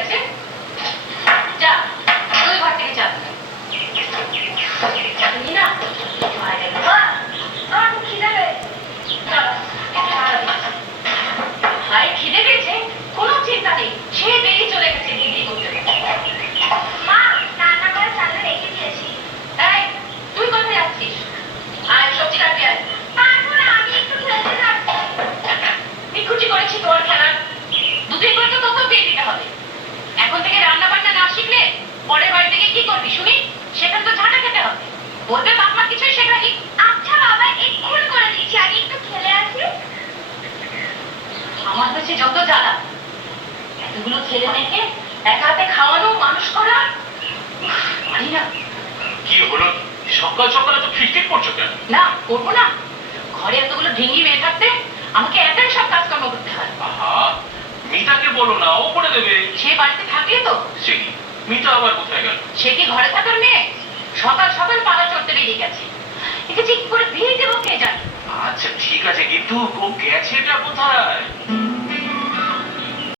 আছে, যা তুই ঘর থেকে যা। না আমার খুব খিদে পেয়েছে, ভাই খিদে পেয়েছে, কোনো চিন্তা নেই, সে বেরিয়ে চলে গেছে দিদি করতে। মা রান্না করে চালু রেখে দিয়েছি। এই তুই কোথায় যাচ্ছিস? আয় সবজি কাটবি আয়। পারবো না, আমি একটু খেলতে যাচ্ছি। নিখুঁতি করেছি তোর খেলার, দুদিন পরে তো তোকেও বিয়ে দিতে হবে। এখন থেকে রান্না বান্না না শিখলে পরের বাড়ি থেকে কি করবি শুনি? সেখানে তো ঝাঁটা খেতে হবে, বলবে বাপ মা কিছুই শেখালি। আচ্ছা বাবা এক্ষুনি করে দিচ্ছি, আগে একটু খেলে আসি। আমার হচ্ছে যত জ্বালা, এতগুলো ছেলে মেয়েকে একা হাতে খাওয়ানো মানুষ করা পারি না। কি হলো, সকাল সকালে তো খিটখিট করছো কেন? না করবো না, ঘরে এতগুলো ঢিঙ্গি মেয়ে থাকতে আমাকে একাই সব কাজকর্ম করতে হয়। আহা, মিতাকে বলো না, ও করে দেবে। সে বাড়িতে থাকলে তো। সে কি, মিতা আবার কোথায় গেল? সে কি ঘরে থাকার মেয়ে? সকাল সকাল পাড়া চড়তে বেরিয়ে গেছে, একে ঠিক করে বিয়ে দেবো কে জানে। আচ্ছা ঠিক আছে, কিন্তু ও গেছেটা কোথায়?